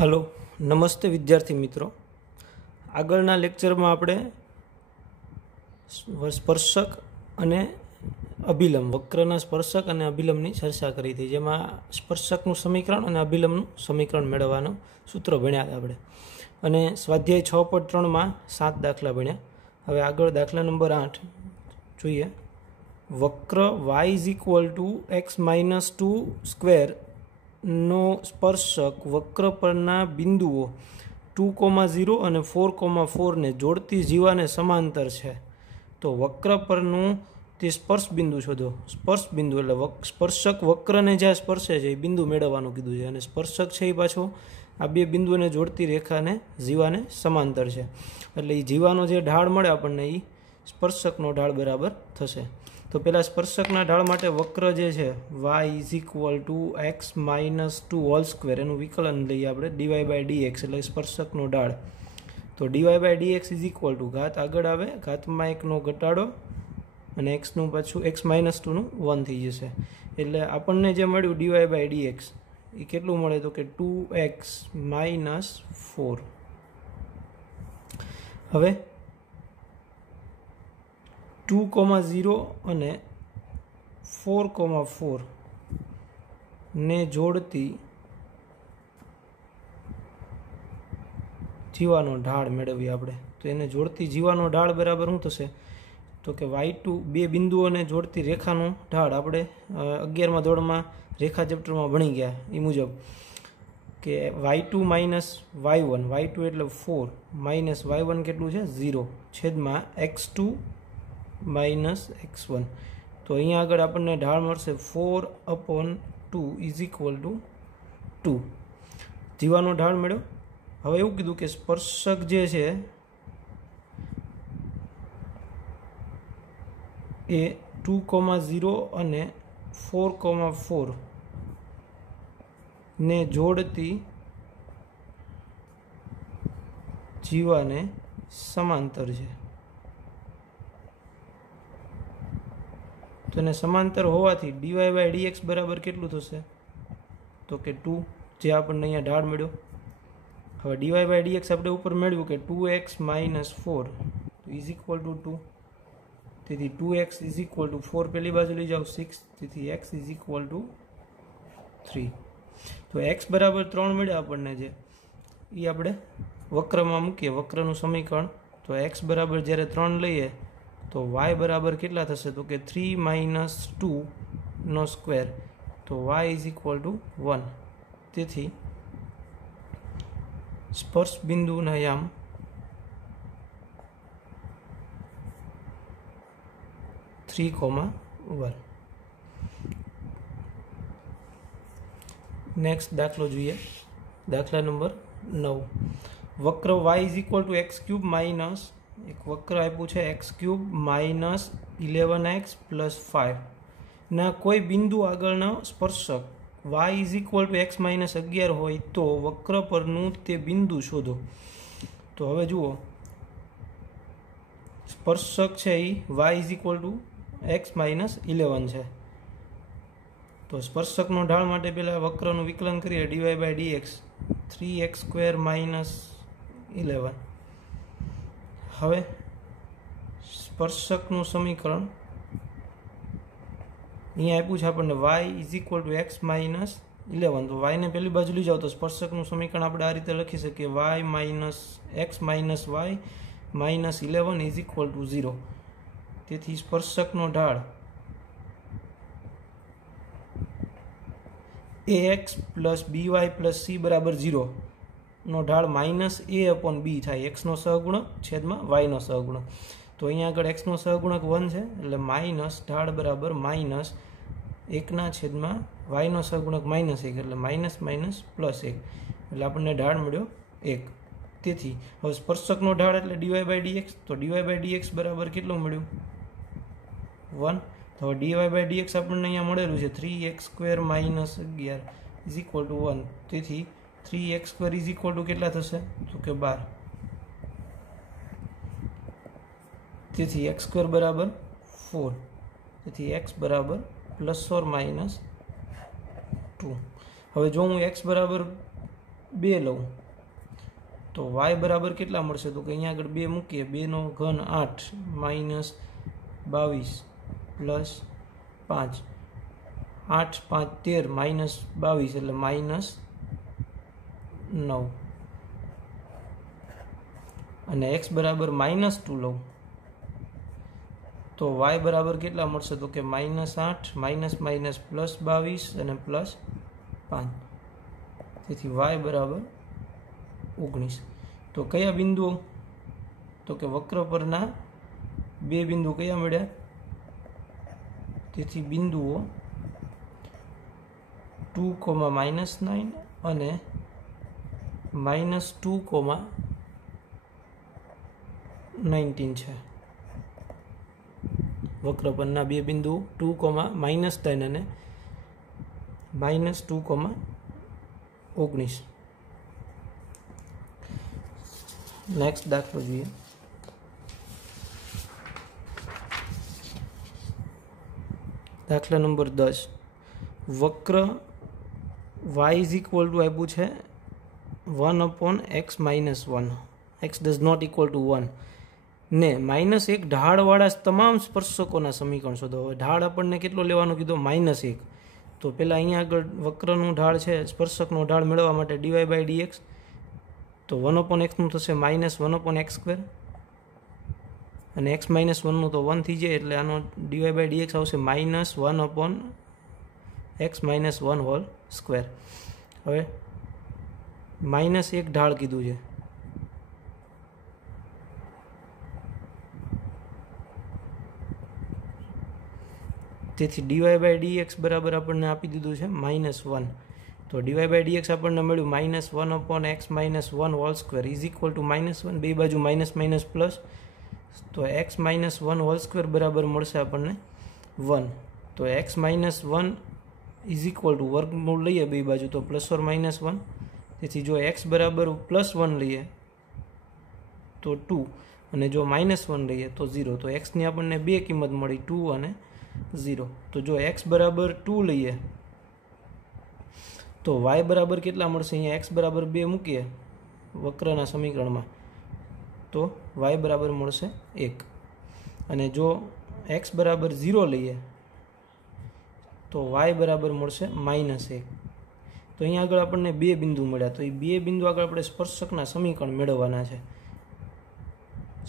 Hello नमस्ते विद्यार्थी मित्रों। આગળના લેક્ચરમાં આપણે સ્પર્શક અને અભિલંબ વક્રના સ્પર્શક અને અભિલંબની ચર્ચા કરી હતી, જેમાં સ્પર્શકનું સમીકરણ અને અભિલંબનું સમીકરણ મેળવવાનું સૂત્ર ભણ્યા હતા આપણે, અને સ્વાધ્યાય 6.3માં 7 દાખલા ભણ્યા। હવે આગળ દાખલા નંબર 8 જોઈએ। વક્ર y = x-2 નો સ્પર્શક વક્ર પરના બિંદુઓ 2,0 અને 4,4 ને જોડતી જીવાને સમાંતર છે, તો વક્ર પરનું તે સ્પર્શ બિંદુ શોધો। સ્પર્શ બિંદુ એટલે સ્પર્શક વક્રને જ્યાં સ્પર્શે છે એ બિંદુ મેળવવાનું કીધું છે, અને સ્પર્શક છે એ પાછું આ બે બિંદુને જોડતી રેખાને જીવાને સમાંતર છે, એટલે એ જીવાનો જે ઢાળ મળે આપણને એ સ્પર્શકનો ઢાળ બરાબર થશે। તો પહેલાં સ્પર્શકના ઢાળ માટે વક્ર જે છે y = x-2 એનું વિકલન લઈએ આપણે dy/dx, એટલે સ્પર્શકનો ઢાળ। તો dy/dx = ઘાત આગળ આવે, ઘાતમાં એકનો ઘટાડો અને xનું પાછું x-2નું 1 થઈ જશે, એટલે આપણને જે મળ્યું dy/dx એ કેટલું મળે તો કે 2x - 4। હવે 2,0 અને 4,4 ને જોડતી જીવાનો ઢાળ મેળવીએ આપણે। તો એને જોડતી જીવાનો ઢાળ બરાબર શું થશે તો કે y2 બે બિંદુઓને જોડતી રેખાનું ઢાળ આપણે 11મા ધોરણમાં રેખા ચેપ્ટરમાં ભણી ગયા એ મુજબ કે y2 - y1, y2 એટલે 4 માઇનસ y1 કેટલું છે 0 છેદમાં x2 - x1। તો અહીંયા આગળ આપણને ઢાળ મળશે 4/2 = 2 જીવાનો ઢાળ મળ્યો। હવે એવું કીધું કે સ્પર્શક જે છે એ 2,0 અને 4,4 ને જોડતી જીવાને સમાંતર છે, તો એને સમાંતર હોવાથી dy/dx બરાબર કેટલું થશે તો કે 2, જે આપણને અહીંયા ઢાળ મળ્યો। હવે dy/dx આપણે ઉપર મેળવ્યું કે 2x - 4 = 2, તેથી 2x = 4 પેલી બાજુ લઈ જાઓ 6, તેથી x = 3। તો x બરાબર 3 મળ્યા આપણને, જે એ આપણે વક્રમાં મૂકીએ વક્રનું સમીકરણ। તો x બરાબર જ્યારે 3 લઈએ તો y બરાબર કેટલા થશે તો કે 3 - 2 તો y = 1। તેથી સ્પર્શ બિંદુના યામ (3,1). નેક્સ્ટ દાખલો જોઈએ, દાખલા નંબર 9। વક્ર y = x³ એક વક્ર આપ્યું છે x³ - 11x + 5 ના કોઈ બિંદુ આગળનો સ્પર્શક y = x-11 હોય તો વક્ર પરનું તે બિંદુ શોધો। તો હવે જુઓ, સ્પર્શક છે એ y = x-11 છે, તો સ્પર્શકનો ઢાળ માટે પહેલાં વક્રનું વિકલન કરીએ dy/dx 3x² - 11। હવે સ્પર્શકનું સમીકરણ અહીંયા આપ્યું છે આપણને y = x-11, તો y ને પહેલી બાજુ લઈ જાઓ તો સ્પર્શકનું સમીકરણ આપણે આ રીતે લખી શકીએ y - x - y - 11 = 0। તેથી સ્પર્શકનો ઢાળ ax + by + c = 0 નો ઢાળ -a/b થાય, x નો સહગુણક છેદમાં y નો સહગુણક। તો અહીંયા આગળ x નો સહગુણક 1 છે, એટલે માઇનસ ઢાળ બરાબર -1 છેદમાં y નો સહગુણક -1, એટલે માઇનસ +1, એટલે આપણને ઢાળ મળ્યો 1। તેથી હવે સ્પર્શકનો ઢાળ એટલે dy/dx, તો dy/dx બરાબર કેટલું મળ્યું 1। તો હવે dy/dx આપણને અહીંયા મળેલું છે 3x² - 11 = 1, તેથી 3x² = કેટલા થશે તો કે 12, તેથી x² બરાબર 4, તેથી x બરાબર +or -2। હવે જો હું x બરાબર 2 લઉં તો y બરાબર કેટલા મળશે? તો કે અહીંયા આગળ 2 મૂકીએ, 2 નો ઘન 8 માઇનસ 22 પ્લસ 5, 8 5 13 માઇનસ 22 એટલે માઇનસ 9 અને x બરાબર -2 લઉં તો y બરાબર કેટલા મળશે? તો કે -8 માઇનસ માઇનસ પ્લસ 22 અને પ્લસ 5, તેથી y બરાબર 19. તો કયા બિંદુઓ? તો કે વક્ર પરના 2 બિંદુ કયા મળ્યા? તેથી બિંદુઓ 2, -9 અને -2, 19 છે. વક્ર પરના 2 બિંદુ 2, -10 અને -2, 19. નેક્સ્ટ દાખલો જોઈએ. દાખલા નંબર 10. વક્ર y ઇઝ ઇક્વલ ટુ આપ્યું છે 1/x - 1, x does not equal to 1 ને -1 ઢાળવાળા તમામ સ્પર્શકોના સમીકરણ શોધો. હવે ઢાળ આપણને કેટલો લેવાનો કીધો? -1. તો પહેલાં અહીંયા આગળ વક્રનું ઢાળ છે, સ્પર્શકનો ઢાળ મેળવવા માટે dy/dx, તો 1/x નું થશે -1/x², અને x - 1 નું તો 1 થઈ જાય એટલે આનો dy/dx આવશે -1/x - 1². હવે -1 ઢાળ કીધું છે, તેથી dy/dx બરાબર આપણને આપી દીધું છે -1. તો dy/dx આપણને મળ્યું -1/x - 1² ઇઝ ઇક્વલ ટુ -1, બે બાજુ માઇનસ માઇનસ પ્લસ, તો x - 1² બરાબર મળશે આપણને 1. તો x - 1 ઇઝ ઇક્વલ ટુ વર્ગમૂળ લઈએ બે બાજુ તો +or-1, તેથી જો x બરાબર +1 લઈએ તો 2 અને જો -1 લઈએ તો 0. તો x ની આપણને બે કિંમત મળી, 2 અને 0. તો જો x બરાબર 2 લઈએ તો y બરાબર કેટલા મળશે? અહીંયા x બરાબર 2 મૂકીએ વક્રના સમીકરણમાં તો y બરાબર મળશે 1. અને જો x બરાબર 0 લઈએ તો y બરાબર મળશે -1. તો અહીંયા આગળ આપણને 2 બિંદુ મળ્યા, તો એ 2 બિંદુ આગળ આપણે સ્પર્શકના સમીકરણ મેળવવાના છે.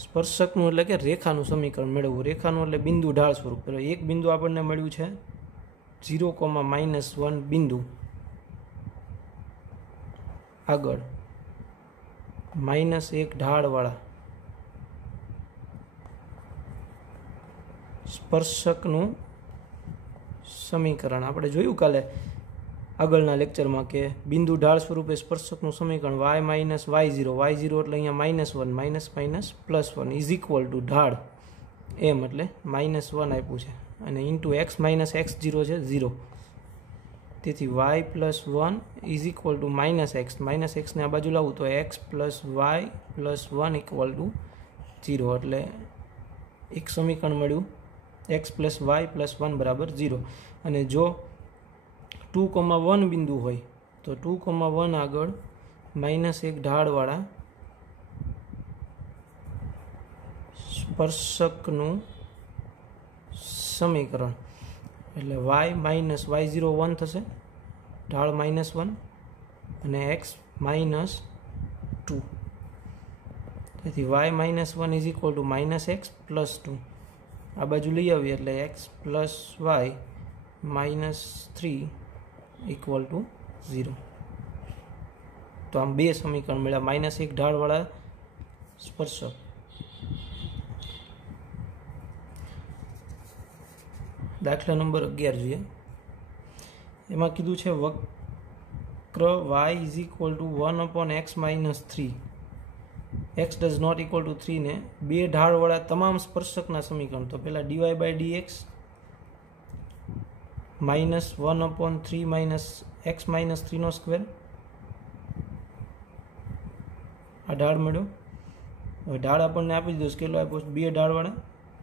સ્પર્શકનું એટલે કે રેખાનું સમીકરણ મેળવવું. રેખાનું એટલે બિંદુ ઢાળ સ્વરૂપ. એક બિંદુ આપણને મળ્યું છે 0, -1 બિંદુ, આગળ -1 ઢાળવાળા સ્પર્શકનું સમીકરણ. આપણે જોયું કાલે આગળના લેક્ચરમાં કે બિંદુ ઢાળ સ્વરૂપે સ્પર્શકનું સમીકરણ y - y0, y0 એટલે અહીંયા -1, +1 ઇઝ ઇક્વલ ટુ ઢાળ એમ એટલે -1 આપ્યું છે અને ઇન્ટુ x - x0 છે 0, તેથી y + 1 is equal to -x, -x ને આ બાજુ લાવું તો x + y + 1 ઇક્વલ ટુ 0, એટલે એક સમીકરણ મળ્યું x + y + 1 બરાબર 0. અને જો 2, 1 બિંદુ હોય તો 2, 1 આગળ -1 ઢાળવાળા સ્પર્શકનું સમીકરણ એટલે y - y0 1 થશે, ઢાળ -1 અને x -2, તેથી y - 1 is equal to -x + 2. આ બાજુ લઈ આવીએ એટલે x + y -3 ઇક્વલ ટુ 0. તો આમ બે સમીકરણ મળ્યા -1 ઢાળવાળા સ્પર્શક. દાખલા નંબર 11 જોઈએ. એમાં કીધું છે વક્ર y is equal to 1/x - 3, x does not equal to 3 ને બે ઢાળવાળા તમામ સ્પર્શકના સમીકરણ. તો પહેલાં dy/dx -1/3 - x - 3² આ ઢાળ મળ્યો. હવે ઢાળ આપણને આપી દીધો, સ્કેલો આપ્યો બે ઢાળવાળા,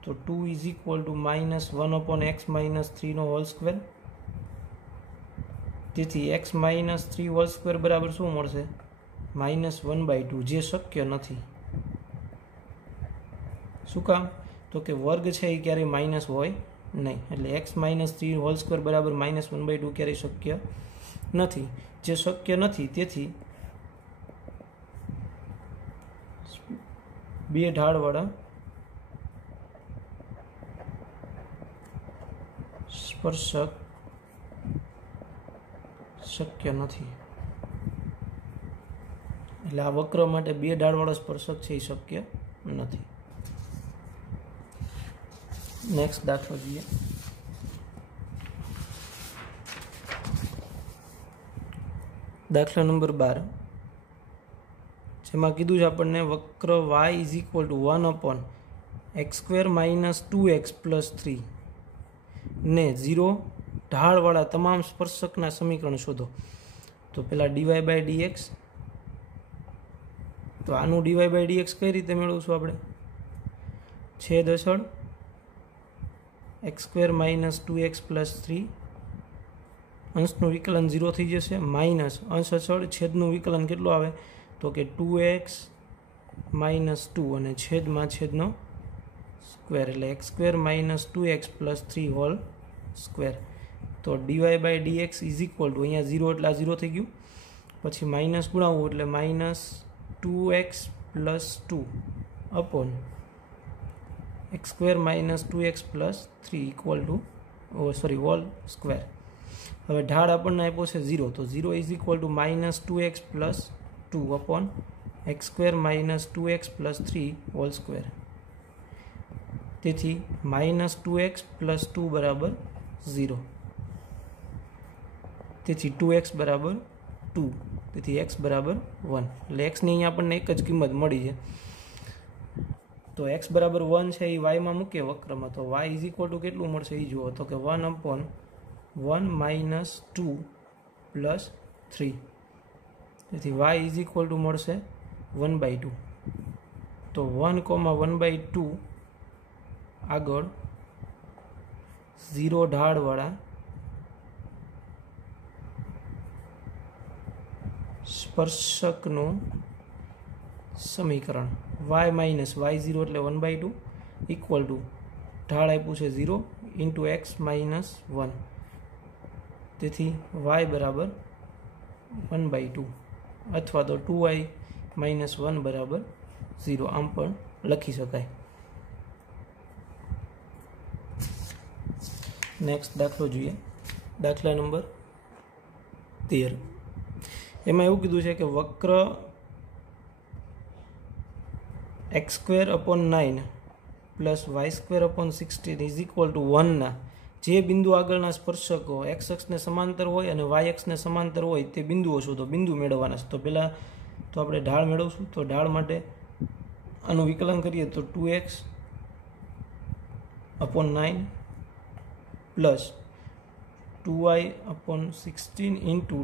તો 2 ઇઝ ઇક્વલ ટુ -1/x - 3², તેથી x - 3² બરાબર શું મળશે? -1/2 જે શક્ય નથી। શું કામ? તો કે વર્ગ છે એ ક્યારેય માઇનસ હોય નહીં, એટલે x - 3 હોલ સ્ક્વેર બરાબર -1/2 ક્યારેય શક્ય નથી। જે શક્ય નથી તેથી બે ઢાળવાળા સ્પર્શક શક્ય નથી, એટલે આ વક્ર માટે બે ઢાળવાળો સ્પર્શક છે એ શક્ય નથી। નેક્સ્ટ દાખલો જોઈએ। દાખલા નંબર 12, જેમાં કીધું છે આપણને વક્ર y = 1/x² - 2x + 3 ને 0 ઢાળવાળા તમામ સ્પર્શકના સમીકરણ શોધો। તો પેલા dy/dx, તો આનું dy/dx કઈ રીતે મેળવશું આપણે? છેદ અચળ x² - 2x + 3, અંશનું વિકલન 0 થઈ જશે, માઇનસ અંશ અચળ છેદનું વિકલન કેટલું આવે? તો કે 2x - 2 અને છેદમાં છેદનો સ્ક્વેર, એટલે x² - 2x + 3 હોલ સ્ક્વેર। તો dy/dx = અહીંયા 0 એટલે આ 0 થઈ ગયું, પછી માઇનસ ગુણાવવું એટલે -2x + 2 upon x² - 2x + 3 whole square. હવે ઢાળ આપણને આપ્યો છે 0, તો 0 = -2x + 2 upon x² - 2x + 3 whole square. તેથી -2x + 2 બરાબર 0, તેથી 2x બરાબર 2, તેથી x બરાબર 1, એટલે xની અહીંયા આપણને એક જ કિંમત મળી છે। તો x બરાબર 1 છે એ yમાં મૂકીએ વક્રમાં, તો y = કેટલું મળશે એ જુઓ, તો કે 1/1 - 2 + 3, તેથી y = મળશે 1/2। તો 1,1/2 આગળ 0 ઢાળવાળા સ્પર્શકનું સમીકરણ y - y0 એટલે 1/2 = ઢાળ આપ્યું છે 0 × x - 1, તેથી y બરાબર 1/2 અથવા તો 2y - 1 બરાબર 0 આમ પણ લખી શકાય। નેક્સ્ટ દાખલો જોઈએ। દાખલા નંબર 13, એમાં એવું કીધું છે કે વક્ર x²/9 + y²/16 = 1 ના જે બિંદુ આગળના સ્પર્શકો x અક્ષને સમાંતર હોય અને y અક્ષને સમાંતર હોય તે બિંદુઓ શોધો। બિંદુ મેળવવાના છે, તો પહેલાં તો આપણે ઢાળ મેળવશું। તો ઢાળ માટે આનું વિકલન કરીએ તો 2x/9 પ્લસ 2y/16 ઇન્ટુ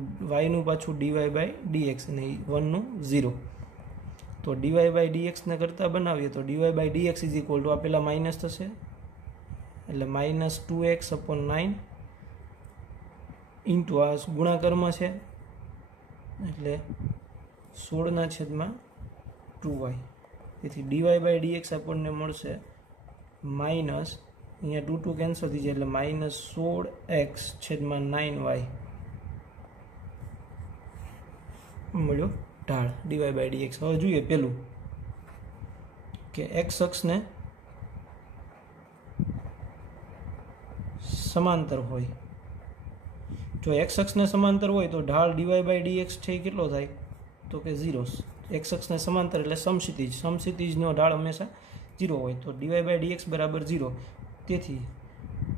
yનું પાછું dy/dx અને 1નું 0। તો dy/dx ને કરતાં બનાવીએ તો dy/dx = આ પહેલાં માઇનસ થશે, એટલે -2x/9 ઇન્ટુ આ ગુણાકારમાં છે એટલે 16/2y, તેથી dy/dx આપણને મળશે માઇનસ, અહીંયા 2 કેન્સલ થઈ જાય એટલે -16x/9y મળ્યો ઢાળ dy/dx। હવે જોઈએ પેલું કે x અક્ષને સમાંતર હોય, જો x અક્ષને સમાંતર હોય તો ઢાળ dy/dx છે એ કેટલો થાય? તો કે 0। x અક્ષને સમાંતર એટલે સમક્ષિતિજનો ઢાળ હંમેશા 0 હોય, તો dy/dx બરાબર 0, તેથી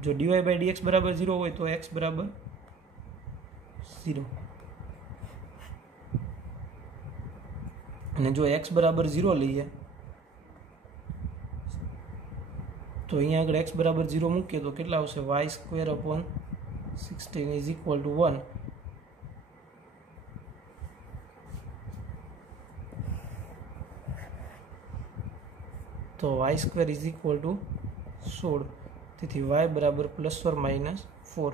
જો dy/dx બરાબર 0 હોય તો x બરાબર 0, અને જો x બરાબર 0 લઈએ તો અહીંયા આગળ x બરાબર 0 મૂકીએ તો કેટલા આવશે? y²/16 = 1, તો y² = 16, તેથી y બરાબર ±4।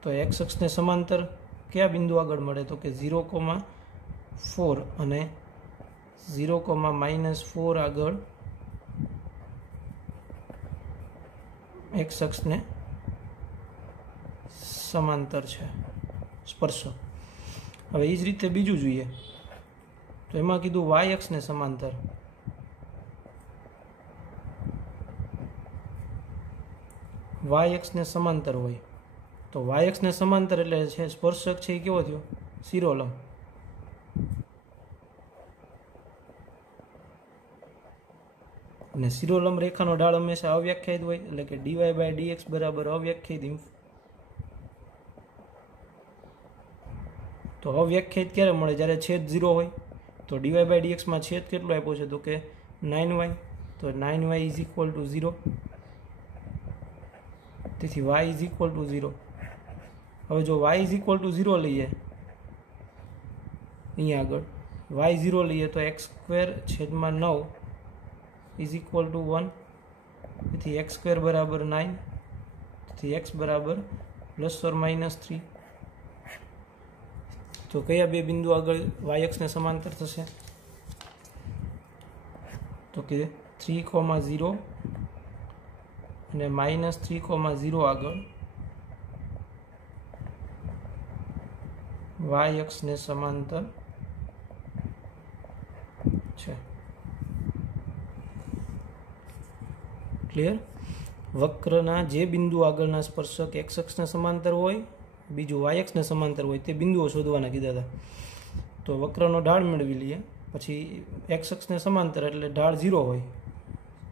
તો x અક્ષને સમાંતર કયા બિંદુ આગળ મળે? તો કે 0, 4 અને 0,-4 આગળ x અક્ષને સમાંતર છે સ્પર્શક. હવે એ જ રીતે બીજું જોઈએ તો એમાં કીધું y અક્ષને સમાંતર. y અક્ષને સમાંતર હોય તો y અક્ષને સમાંતર એટલે છે સ્પર્શક છે એ કેવો થયો? શિરોલંબ. અને શિરોલંબ રેખાનો ઢાળ હંમેશા અવ્યાખ્યાયિત હોય એટલે કે dy/dx બરાબર અવ્યાખ્યાયિત. તો અવ્યાખ્યાયિત ક્યારે મળે? જ્યારે છેદ 0 હોય. તો dy/dx માં છેદ કેટલો આપ્યો છે? તો કે 9y. તો 9y ઇઝ ઇક્વલ ટુ 0. તેથી y ઇઝ ઇક્વલ ટુ 0. હવે જો y ઇઝ ઇક્વલ ટુ 0 લઈએ અહીંયા આગળ y 0 લઈએ તો x²/9 ઇઝ ઇક્વલ ટુ 1. તેથી x² બરાબર 9. તેથી x બરાબર ±3. તો કયા બે બિંદુ આગળ y અક્ષને સમાંતર થશે? તો કે 3,0 અને -3,0 આગળ y અક્ષને સમાંતર છે. ક્લિયર? વક્રના જે બિંદુ આગળના સ્પર્શક x અક્ષને સમાંતર હોય, બીજું y અક્ષને સમાંતર હોય, તે બિંદુઓ શોધવાના કીધા હતા. તો વક્રનો ઢાળ મેળવી લઈએ. પછી x અક્ષને સમાંતર એટલે ઢાળ 0 હોય.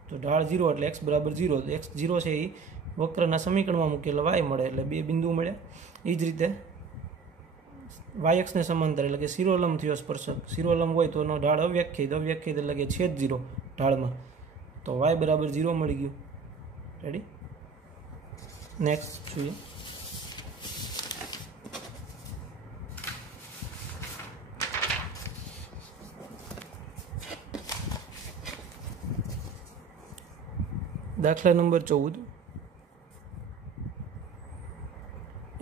તો ઢાળ 0 એટલે x બરાબર 0. x 0 છે એ વક્રના સમીકરણમાં મૂકેલા y મળે એટલે બે બિંદુ મળ્યા. એ જ રીતે y અક્ષને સમાંતર એટલે કે શિરોલંબ થયો સ્પર્શક. શિરોલંબ હોય તો એનો ઢાળ અવ્યાખ્યાયિત એટલે કે છેદ 0 ઢાળમાં. તો y બરાબર 0 મળી ગયું. રેડી? નેક્સ્ટ જોઈએ. દાખલા નંબર 14.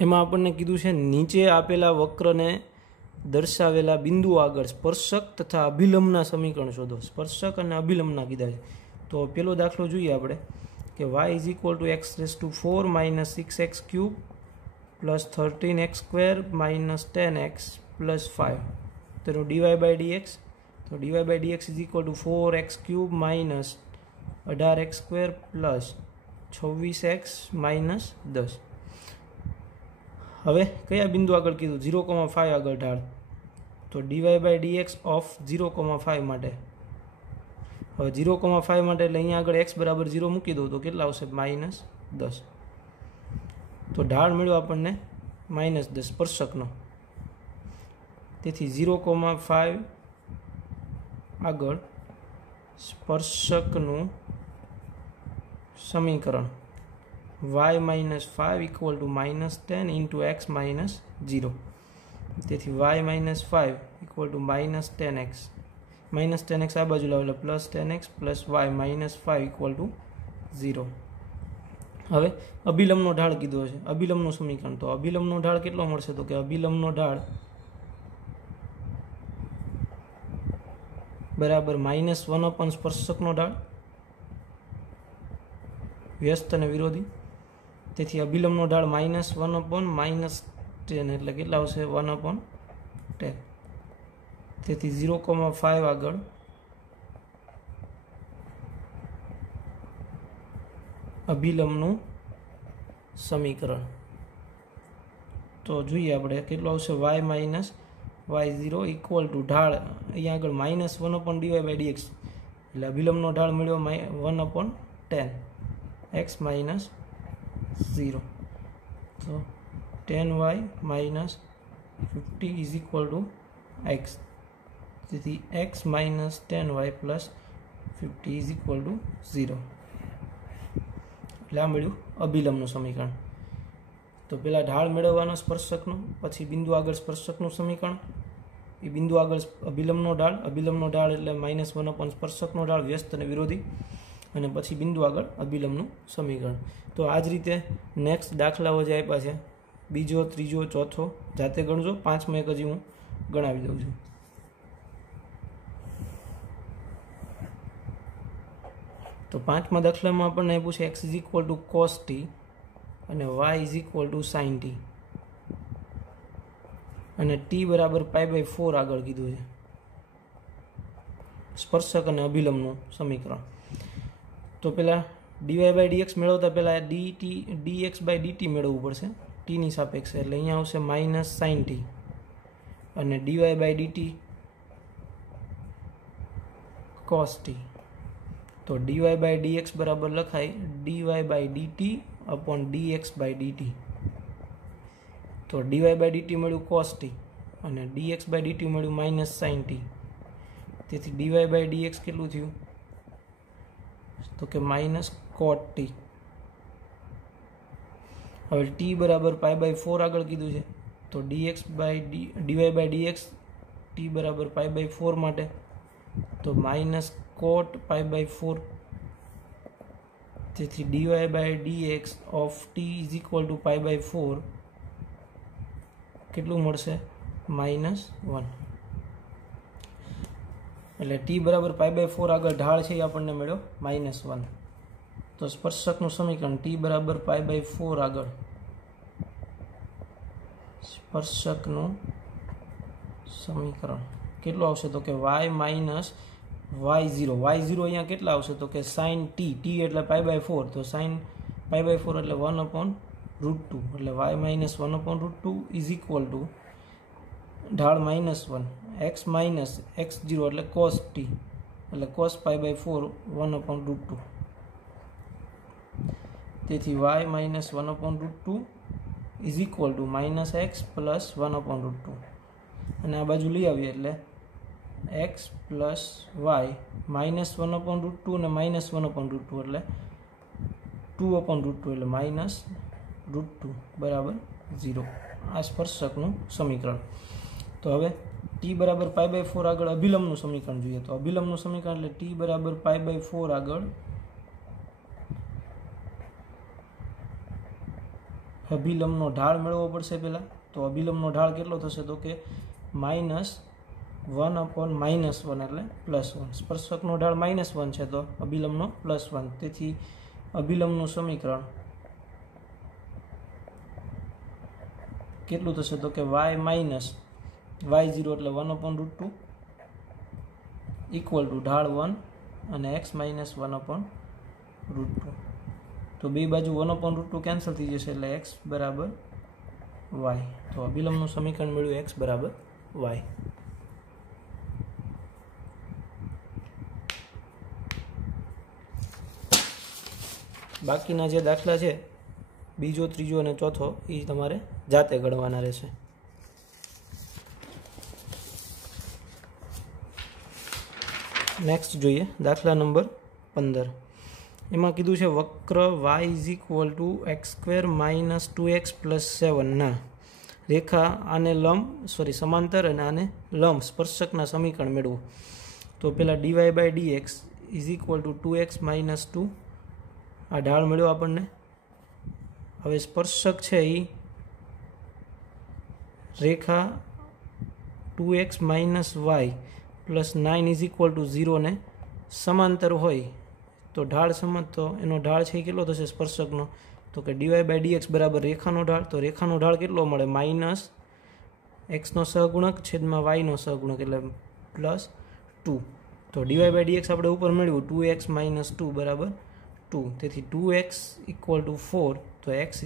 એમાં આપણને કીધું છે નીચે આપેલા વક્રને દર્શાવેલા બિંદુઓ આગળ સ્પર્શક તથા અભિલંબના સમીકરણ શોધો. સ્પર્શક અને અભિલંબના કીધા છે. તો પેલો દાખલો જોઈએ આપણે કે y is equal two x⁴ - 6x³ + 13x² - 10x + 5. તેનો dy/dx. તો dy/dx is equal two 4x³ - 18x² + 26x - 10. હવે કયા બિંદુ આગળ કીધું? 0,5 આગળ ઢાળ. તો dy/dx ઓફ 0,5 માટે. હવે 0,5 માટે એટલે અહીંયા આગળ x બરાબર 0 મૂકી દઉં તો કેટલા આવશે? -10. તો ઢાળ મળ્યો આપણને -10 સ્પર્શકનો. તેથી 0,5 આગળ સ્પર્શકનું સમીકરણ y - 5 = -10 × x - 0. તેથી y - 5 = -10x. -10x આ બાજુ લાવો એટલે +10x + y - 5 = 0. હવે અભિલંબનો ઢાળ કીધો છે. અભિલંબનું સમીકરણ. તો અભિલંબનો ઢાળ કેટલો મળશે? તો કે અભિલંબનો ઢાળ બરાબર -1 સ્પર્શકનો ઢાળ વ્યસ્ત અને વિરોધી. તેથી અભિલંબનો ઢાળ -1 -10 એટલે કેટલા આવશે? 1/10. તેથી 0,5 આગળ અભિલંબનું સમીકરણ. તો જોઈએ આપણે કેટલું આવશે? y - y0 ઇક્વલ ટુ ઢાળ અહીંયા આગળ -1/dy/dx એટલે અભિલંબનો ઢાળ મળ્યો 1/10 x - 0. તો 10y - 50 is equal to x. તેથી x - 10y + 50 is equal two 0. એટલે આ મળ્યું અભિલંબનું સમીકરણ. તો પહેલાં ઢાળ મેળવવાનો સ્પર્શકનો, પછી બિંદુ આગળ સ્પર્શકનું સમીકરણ, એ બિંદુ આગળ અભિલંબનો ઢાળ એટલે -1 સ્પર્શકનો ઢાળ વ્યસ્ત અને વિરોધી, અને પછી બિંદુ આગળ અભિલંબનું સમીકરણ. તો આ જ રીતે નેક્સ્ટ દાખલાઓ જે આપ્યા છે, બીજો, ત્રીજો, ચોથો જાતે ગણજો. 5મો એક હજી હું ગણાવી દઉં છું. तो 5मा दाखलामां आपणे आप्युं छे x = cos t અને y = sin t અને t बराबर π/4 આગળ કીધું છે સ્પર્શક અને અભિલંબનું સમીકરણ। તો પેલા dy/dx મેળવતા પહેલા dx/dt મેળવવું પડશે t ની સાપેક્ષે, એટલે અહીંયા આવશે -sin t અને dy/dt cos t। तो dy/dx बराबर लखाय dy/dt अपॉन dx/dt। तो dy/dt मळ्युं cos t અને dx/dt मळ्युं -sin t। તેથી dy/dx કેટલું થયું? तो કે -cot t। હવે t बराबर π/4 આગળ કીધું છે, તો dy/dx t बराबर π/4 માટે तो -cot π/4। તેથી dy/dx of t = π/4 કેટલું મળશે? -1। એટલે t બરાબર π/4 આગળ ઢાળ છે એ આપણને મળ્યો -1। તો સ્પર્શકનું સમીકરણ t બરાબર π/4 આગળ સ્પર્શકનું સમીકરણ કેટલું આવશે? તો કે y - y0 અહીંયા કેટલા આવશે? તો કે sin t એટલે π/4, તો sin π/4 એટલે 1/√2, એટલે y - 1/√2 = ઢાળ -1 x - x0 એટલે cos t એટલે cos π/4 1/√2। તેથી y - 1/√2 = -x + 1/√2 અને આ બાજુ લઈ આવીએ એટલે x + y -1/√2 અને -1/√2 એટલે 2/√2 એટલે -√2 બરાબર 0। આ સ્પર્શકનું સમીકરણ। તો હવે t બરાબર π/4 આગળ અભિલંબનું સમીકરણ જોઈએ। તો અભિલંબનું સમીકરણ એટલે t બરાબર π/4 આગળ અભિલંબનો ઢાળ મેળવવો પડશે પહેલાં। તો અભિલંબનો ઢાળ કેટલો થશે? તો કે -1/-1 એટલે +1। સ્પર્શકનો ઢાળ -1 છે તો અભિલંબનો +1, તેથી અભિલંબનું સમીકરણ કેટલું થશે? તો કે y - y0 એટલે 1/√2 = ઢાળ 1 અને x - 1/√2। તો બે બાજુ 1/√2 કેન્સલ થઈ જશે એટલે x બરાબર y। તો અભિલંબનું સમીકરણ મળ્યું x બરાબર y। બાકીના જે દાખલા છે બીજો, ત્રીજો અને ચોથો એ તમારે જાતે ગણવાના રહેશે। નેક્સ્ટ જોઈએ દાખલા નંબર 15। એમાં કીધું છે વક્ર y = x² - 2x + 7 ના રેખા આને સમાંતર અને આને લંબ સ્પર્શકના સમીકરણ મેળવો। તો પહેલાં dy/dx = 2x - 2 આ ઢાળ મળ્યો આપણને। હવે સ્પર્શક છે એ રેખા 2x - y + 9 = 0 ને સમાંતર હોય તો ઢાળ તો એનો ઢાળ છે એ કેટલો થશે સ્પર્શકનો? તો કે dy/dx બરાબર રેખાનો ઢાળ। તો રેખાનો ઢાળ કેટલો મળે? -xનો સહગુણક છેદમાં yનો સહગુણક એટલે +2। તો dy/dx આપણે ઉપર મેળવ્યું 2x - 2 બરાબર 2, તેથી 2x = 4 તો x =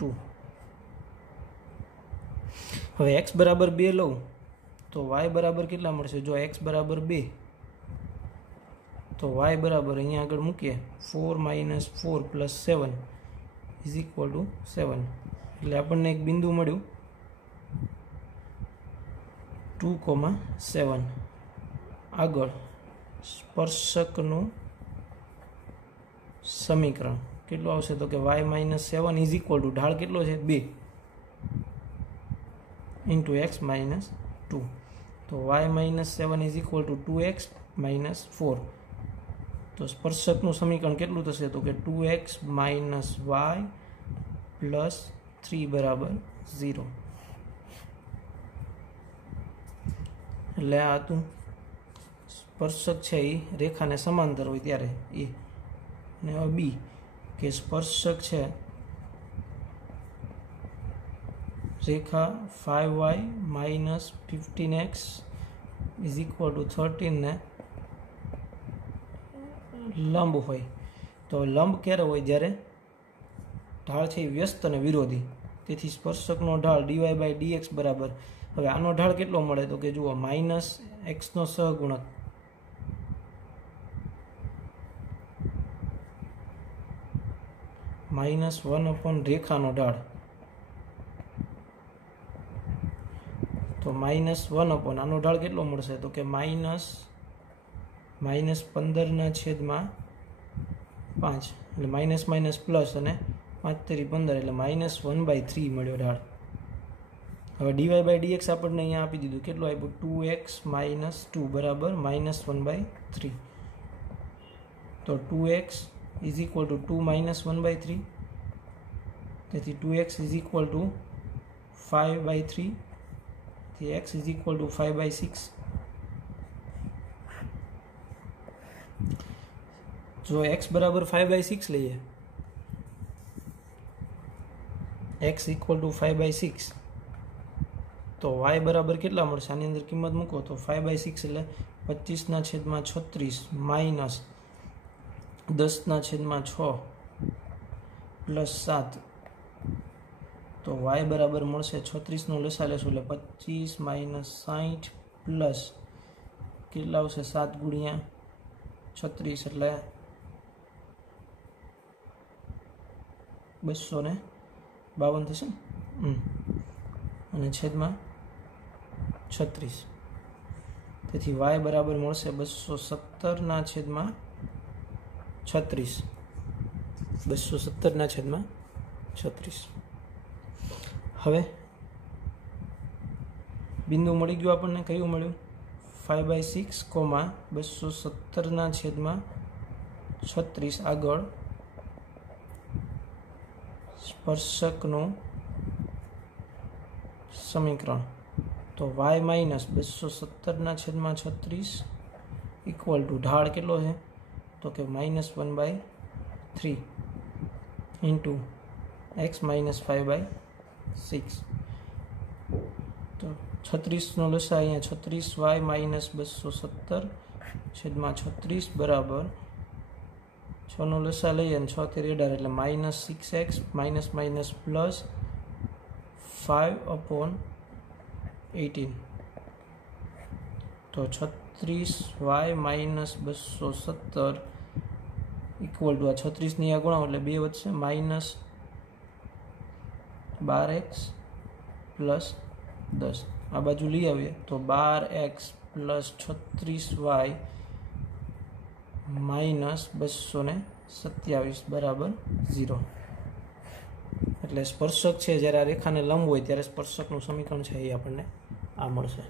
2। હવે x બરાબર 2 લઉં તો y બરાબર કેટલા મળશે? જો x બરાબર 2 તો y બરાબર અહીંયા આગળ મૂકીએ 4 - 4 + 7 = 7, એટલે આપણને એક બિંદુ મળ્યું 2,7। આગળ સ્પર્શકનું સમીકરણ કેટલું આવશે? તો કે y - 7 = ઢાળ કેટલો છે? 2 × x - 2। તો y - 7 = 2x - 4। તો સ્પર્શકનું સમીકરણ કેટલું થશે? તો કે 2x - y + 3 બરાબર 0। એટલે આ હતું સ્પર્શક છે એ રેખાને સમાંતર હોય ત્યારે એ, અને હવે બી કે સ્પર્શક છે રેખા 5y minus 15x is equal two 13 ને લંબ હોય. તો લંબ ક્યારે હોય? જ્યારે ઢાળ છે એ વ્યસ્ત અને વિરોધી. તેથી સ્પર્શકનો ઢાળ dy બાય dx બરાબર, હવે આનો ઢાળ કેટલો મળે? તો કે જુઓ માઇનસ એક્સનો સહગુણક -1 રેખાનો ઢાળ, તો -1 આનો ઢાળ કેટલો મળશે? તો કે -15/5, એટલે માઇનસ માઇનસ પ્લસ અને 5 તેરી 15 એટલે -1/3 મળ્યો ઢાળ. હવે dy બાય dx આપણને અહીંયા આપી દીધું, કેટલું આપ્યું? 2x - 2 બરાબર -1/3. તો 2x ઇઝ ઇક્વલ ટુ 2 -1/3, તેથી 2x ઇઝ ઇક્વલ ટુ 5/3, તેથી x ઇઝ ઇક્વલ ટુ 5/6. જો x બરાબર 5/6 લઈએ, x ઇક્વલ ટુ 5/6, તો y બરાબર કેટલા મળશે? આની અંદર કિંમત મૂકો તો 5/6 એટલે 25/36 માઇનસ 10/6 પ્લસ 7, તો y બરાબર મળશે 36નો લસા લેશું એટલે 25 - 60 પ્લસ કેટલા આવશે? 7 ગુણ્યા 36 એટલે 252 થશે ને, અને છેદમાં 36, તેથી y બરાબર મળશે 217/36, 217/36. હવે બિંદુ મળી ગયું આપણને. કયું મળ્યું? 5/6, 217/36 આગળ સ્પર્શકનું સમીકરણ. તો y માઇનસ 217/36 ઇક્વલ ટુ ઢાળ કેટલો છે? તો કે -1/3 ઇન્ટુ x - 5/6. તો 36નો લસા અહીંયા 36y - 217/36 બરાબર 6નો લસા લઈએ અને 6 તેરી 18 એટલે -6x માઇનસ માઇનસ પ્લસ 5/18. તો 36y - 217 ઇક્વલ ટુ આ 36ની આ ગુણાવો એટલે 2 વધશે -12x પ્લસ 10. આ બાજુ લઈ આવીએ તો 12x પ્લસ 36y માઇનસ 227 બરાબર 0. એટલે સ્પર્શક છે જ્યારે આ રેખાને લંબ હોય ત્યારે સ્પર્શકનું સમીકરણ છે એ આપણને આ મળશે.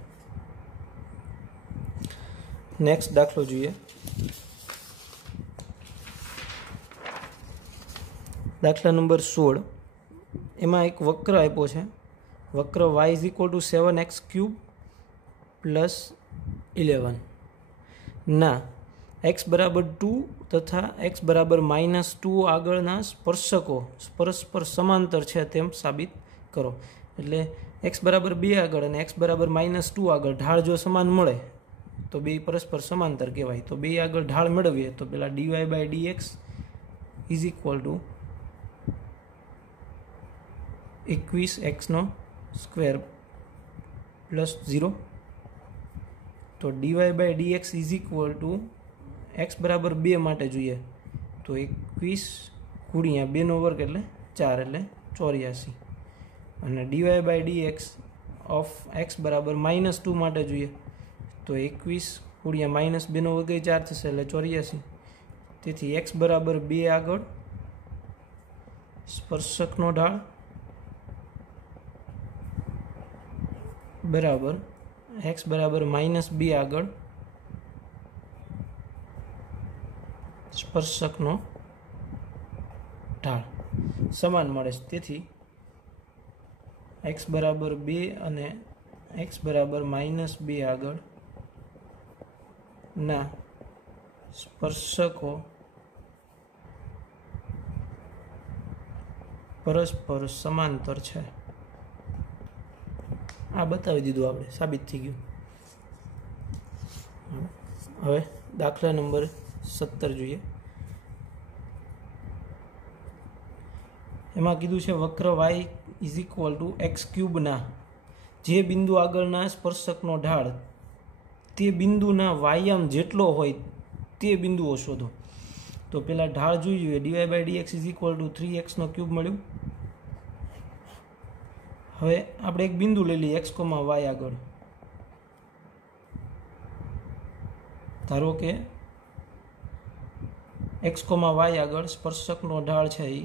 નેક્સ્ટ દાખલો જોઈએ. દાખલા નંબર 16. એમાં એક વક્ર આપ્યો છે. વક્ર y is equal two 7x³ plus 11 ના x બરાબર 2 તથા x બરાબર -2 આગળના સ્પર્શકો પરસ્પર સમાંતર છે તેમ સાબિત કરો. એટલે x બરાબર 2 આગળ અને x બરાબર -2 આગળ ઢાળ જો સમાન મળે તો બે પરસ્પર સમાંતર કહેવાય. તો બે આગળ ઢાળ મેળવીએ તો પેલા dy by dx is equal to 21x² plus 0. તો dy by dx is equal to x બરાબર 2 માટે જોઈએ તો 21 ગુણ્યા 2નો વર્ગ એટલે 4 એટલે 84. અને dy by dx of x બરાબર -2 માટે જોઈએ તો 21 ગુણ્યા -2નો વર્ગ 4 થશે એટલે 84. તેથી x બરાબર 2 આગળ સ્પર્શકનો ઢાળ બરાબર x બરાબર -2 આગળ સ્પર્શકનો ઢાળ સમાન મળે છે. તેથી x બરાબર 2 અને x બરાબર -2 આગળ ના સ્પર્શકો પરસ્પર સમાંતર છે. આ બતાવી દીધું આપણે, સાબિત થઈ ગયું. હવે દાખલા નંબર 17 જોઈએ. એમાં કીધું છે વક્ર y = x³ ના જે બિંદુ આગળના સ્પર્શકનો ઢાળ તે બિંદુના વાયામ જેટલો હોય તે બિંદુઓ શોધો. તો પેલા ઢાળ જોઈ જોઈએ. dy/dx = 3x³ મળ્યું. હવે આપણે એક બિંદુ લઈ લઈએ x, y આગળ. ધારો કે x, y આગળ સ્પર્શકનો ઢાળ છે એ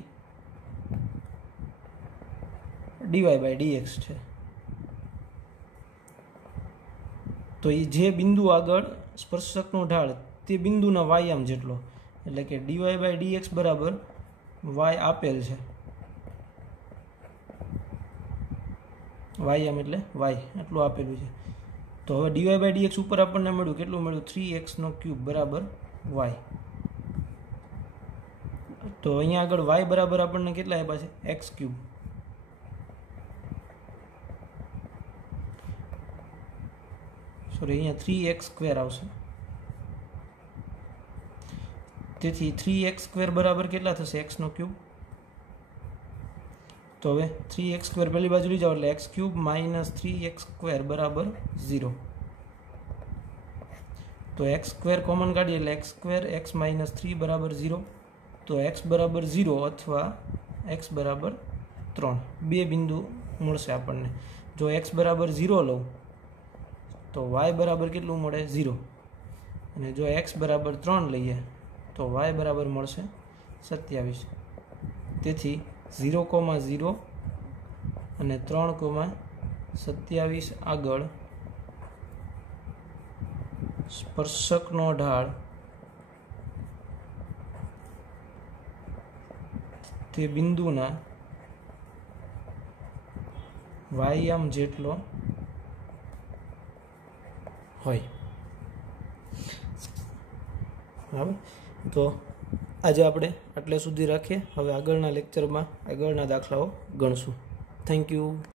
dy/dx છે. તો એ જે બિંદુ આગળ સ્પર્શકનો ઢાળ તે બિંદુના વાયામ જેટલો, એટલે કે dy/dx બરાબર y આપેલ છે. વાયામ એટલે y એટલું આપેલું છે. તો હવે dy/dx ઉપર આપણને મળ્યું, કેટલું મળ્યું? 3x³ બરાબર y. તો અહીંયા આગળ y બરાબર આપણને કેટલા આપ્યા છે? x³. સોરી, અહીંયા 3x² આવશે. તેથી 3x² બરાબર કેટલા થશે? x³. તો હવે 3x² પહેલી બાજુ લઈ જાઓ એટલે x³ - 3x² બરાબર 0. તો x² કોમન કાઢીએ એટલે x² x - 3 બરાબર 0. તો x બરાબર 0 અથવા x બરાબર 3 બે બિંદુ મળશે આપણને. જો x બરાબર 0 લઉં તો y બરાબર કેટલું મળે? 0. અને જો x બરાબર 3 લઈએ તો y બરાબર મળશે 27. તેથી 0,0 અને 3,27 આગળ સ્પર્શકનો ઢાળ તે બિંદુના વાયામ જેટલો હોય. બરાબર. તો આજે આપણે આટલે સુધી રાખીએ. હવે આગળના લેક્ચરમાં આગળના દાખલાઓ ગણશું. Thank you.